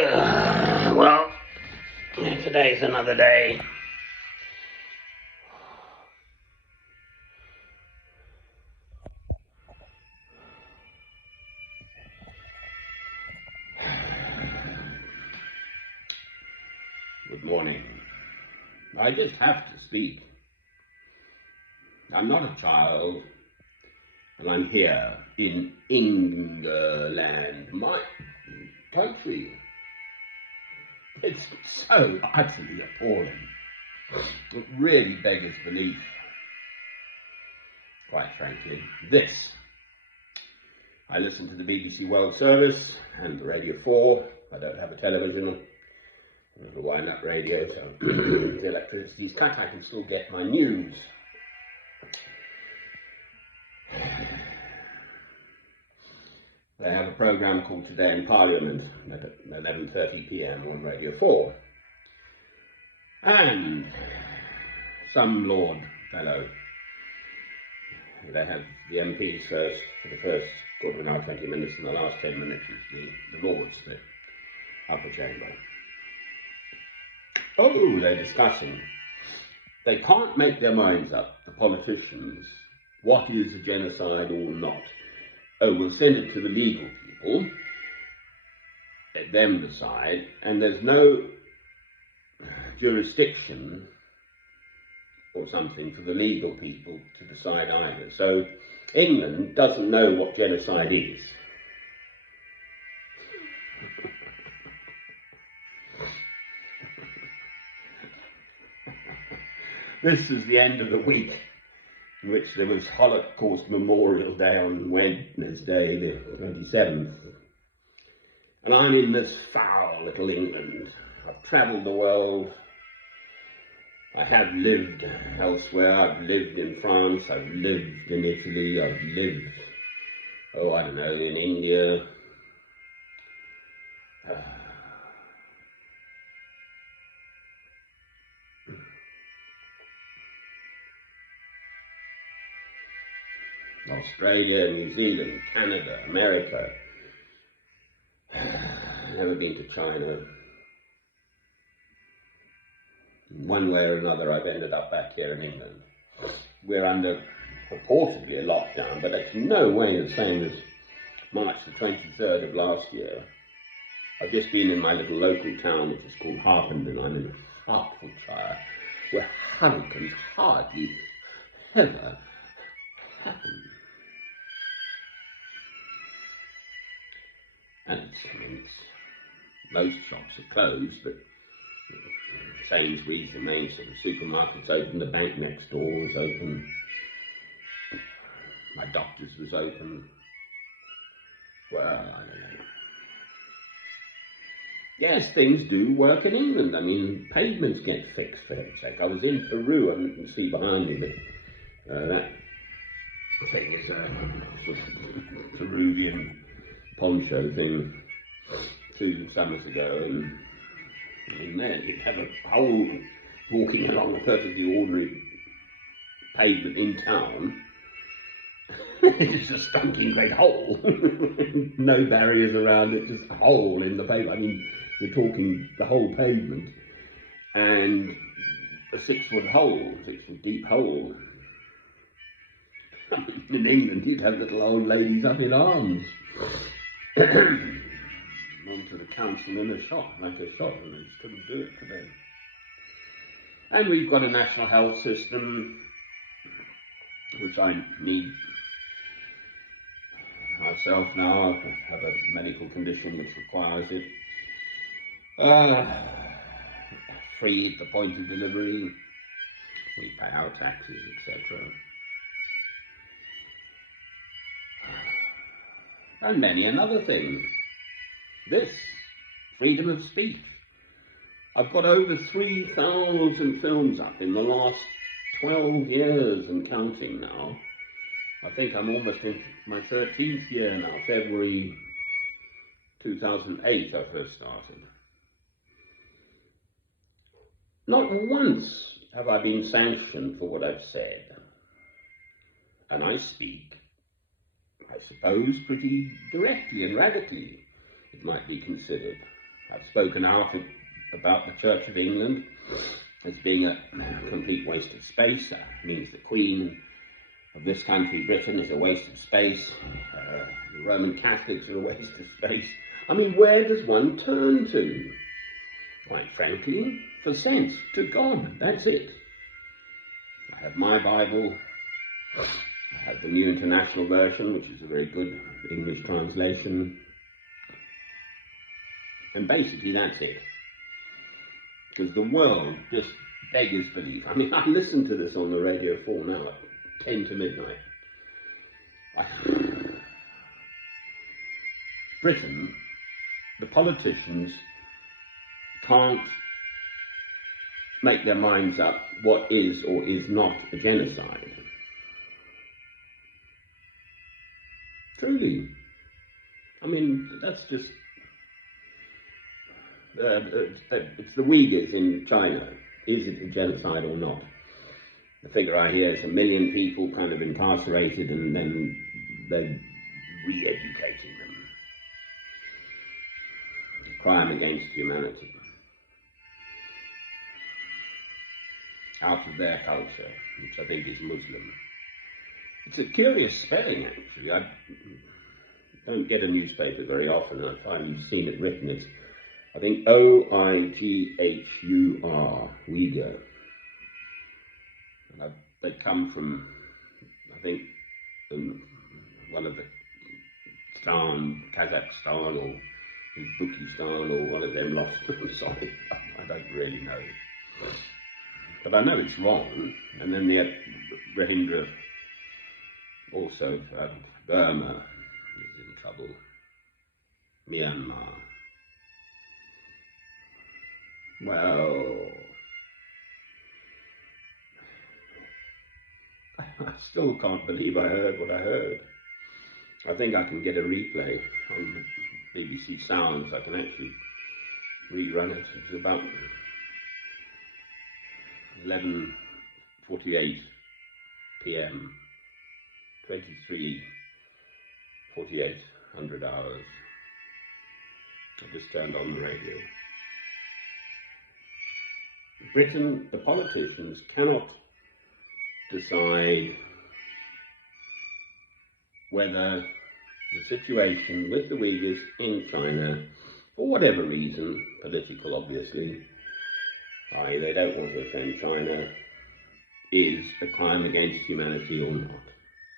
Well, today's another day. Good morning. I just have to speak. I'm not a child, and I'm here in England, my country. It's so utterly appalling. It really beggars belief. Quite frankly, this. I listen to the BBC World Service and Radio 4. I don't have a television. I have a wind-up radio, so if the electricity's cut, I can still get my news. They have a programme called Today in Parliament at 11:30 p.m. on Radio 4. And some Lord fellow, they have the MPs first for the first quarter of an hour, 20 minutes, and the last 10 minutes is the Lords, the upper chamber. Oh, they're discussing. They can't make their minds up, the politicians, what is a genocide or not. Oh, we'll send it to the legal people, let them decide, and there's no jurisdiction or something for the legal people to decide either. So England doesn't know what genocide is. This is the end of the week in which there was Holocaust Memorial Day on Wednesday, the 27th. And I'm in this foul little England. I've travelled the world. I have lived elsewhere. I've lived in France. I've lived in Italy. I've lived, in India. Australia, New Zealand, Canada, America. Never been to China. In one way or another, I've ended up back here in England. We're under purportedly a lockdown, but that's no way the same as March the 23rd of last year. I've just been in my little local town, which is called Harpenden. I'm in Hertfordshire, where hurricanes hardly ever happen. And most shops are closed, but Sainsbury's, the main sort of supermarket's open, the bank next door was open, my doctor's was open. Well, I don't know. Yes, things do work in England. I mean, pavements get fixed, for heaven's sake. I was in Peru, and you can see behind me that that thing is a sort of Peruvian poncho thing 2 summers ago, and in there you'd have a hole walking along a perfectly ordinary pavement in town. It's just a stunking great hole. No barriers around it, just a hole in the pavement. I mean, we're talking the whole pavement, and a 6-foot hole, 6-foot deep hole. In England, you'd have little old ladies up in arms. Onto the council in a shop, and they just couldn't do it today. And we've got a national health system, which I need myself now. I have a medical condition which requires it. Free at the point of delivery. We pay our taxes, etc. And many another thing. This, freedom of speech. I've got over 3,000 films up in the last 12 years and counting now. I think I'm almost in my 13th year now, February 2008 I first started. Not once have I been sanctioned for what I've said. And I speak, I suppose, pretty directly and radically, it might be considered. I've spoken out about the Church of England as being a complete waste of space. That means the Queen of this country, Britain, is a waste of space. The Roman Catholics are a waste of space. I mean, where does one turn to? Quite frankly, for sense, to God. That's it. I have my Bible. I have the New International Version, which is a very good English translation. And basically that's it. Because the world just beggars belief. I mean, I listen to this on the Radio 4 now at 10 to midnight. Britain, the politicians can't make their minds up what is or is not a genocide. Truly. I mean, that's just... it's the Uyghurs in China. Is it a genocide or not? The figure I hear is 1 million people kind of incarcerated and then they're re-educating them. A crime against humanity. Out of their culture, which I think is Muslim. It's a curious spelling, actually. I don't get a newspaper very often, and I finally seen it written. It's, I think, Oighur, Uyghur. And they come from, I think, one of the Kazakhstan or Uzbekistan or one of them lost. I'm sorry, I don't really know. But I know it's wrong. And then the Rohingya, also Burma is in trouble. Myanmar. Well, I still can't believe I heard what I heard. I think I can get a replay on BBC Sounds. I can actually rerun it. It's about 11:48 p.m. 23:48 hours. I just turned on the radio. Britain, the politicians cannot decide whether the situation with the Uyghurs in China, for whatever reason, political obviously, i.e. they don't want to offend China, is a crime against humanity or not.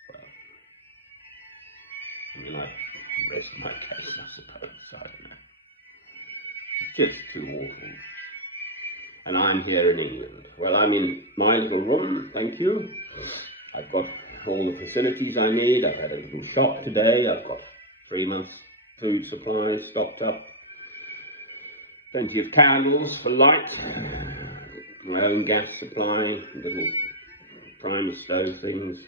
Well, I mean, I rest my case, I suppose, I don't know. It's just too awful. And I'm here in England. Well, I'm in my little room, thank you. I've got all the facilities I need. I've had a little shop today. I've got 3 months food supplies stocked up. Plenty of candles for light. My own gas supply, little primer stove things.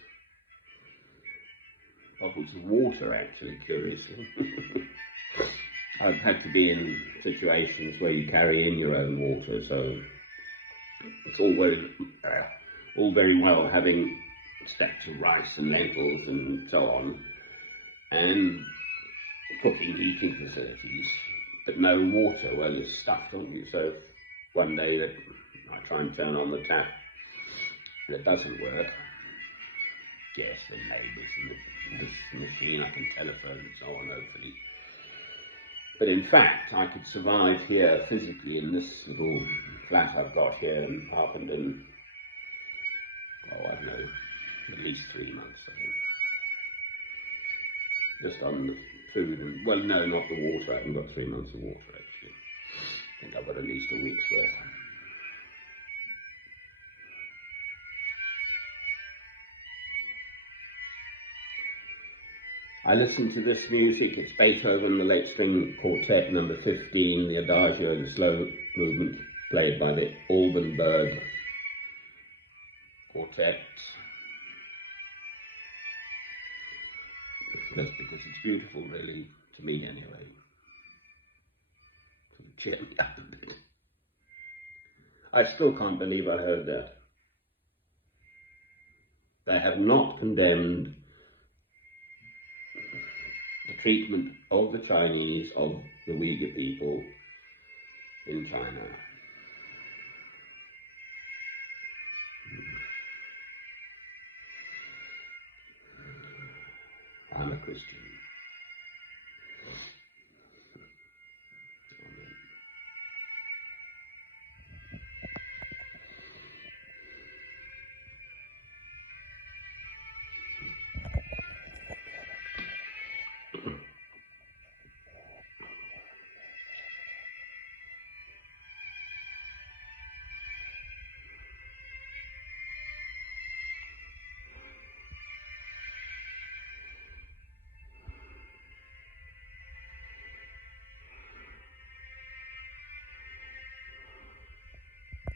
Bottles of water, actually, curiously. I've had to be in situations where you carry in your own water, so it's all very well having stacks of rice and lentils and so on, and cooking, heating facilities, but no water. Well, you're stuffed, aren't you? So if one day that I try and turn on the tap and it doesn't work, yes, the neighbours and this machine, I can telephone and so on, hopefully. But in fact, I could survive here physically in this little flat I've got here in Harpenden, oh, I don't know, at least 3 months, I think. Just on the food and, well, no, not the water. I haven't got 3 months of water, actually. I think I've got at least a week's worth. I listen to this music. It's Beethoven, the Late String Quartet, number 15, the Adagio, the slow movement, played by the Oldenburg Quartet. Just because it's beautiful, really, to me anyway. To cheer me up a bit. I still can't believe I heard that. They have not condemned the treatment of the Chinese, of the Uyghur people, in China. I'm a Christian.